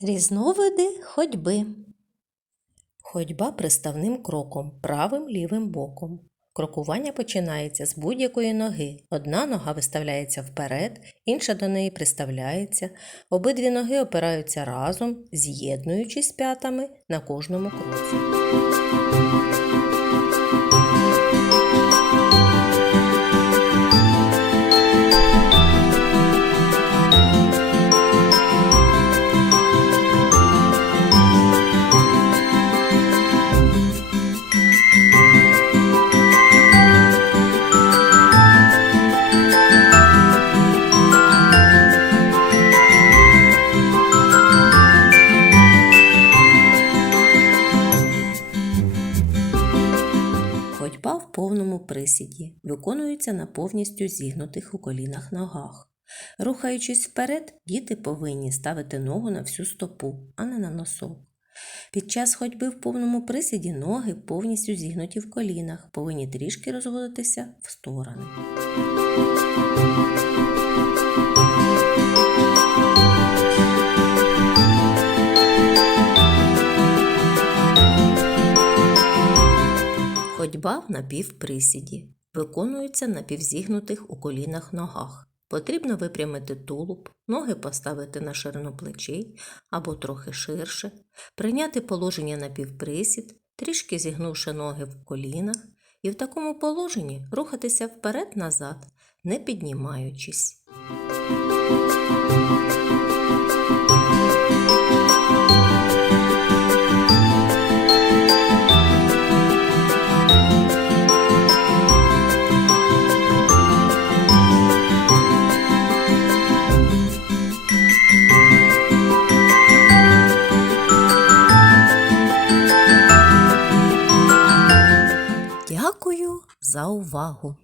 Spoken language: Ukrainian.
Різновиди ходьби. Ходьба приставним кроком, правим лівим боком. Крокування починається з будь-якої ноги. Одна нога виставляється вперед, інша до неї приставляється. Обидві ноги опираються разом, з'єднуючись п'ятами на кожному кроці. Повному присіді виконуються на повністю зігнутих у колінах ногах. Рухаючись вперед, діти повинні ставити ногу на всю стопу, а не на носок. Під час ходьби в повному присіді ноги повністю зігнуті в колінах, повинні трішки розводитися в сторони. Ходьба в напівприсіді. Виконується на півзігнутих у колінах ногах. Потрібно випрямити тулуб, ноги поставити на ширину плечей або трохи ширше, прийняти положення на півприсід, трішки зігнувши ноги в колінах, і в такому положенні рухатися вперед-назад, не піднімаючись. Дякую за увагу!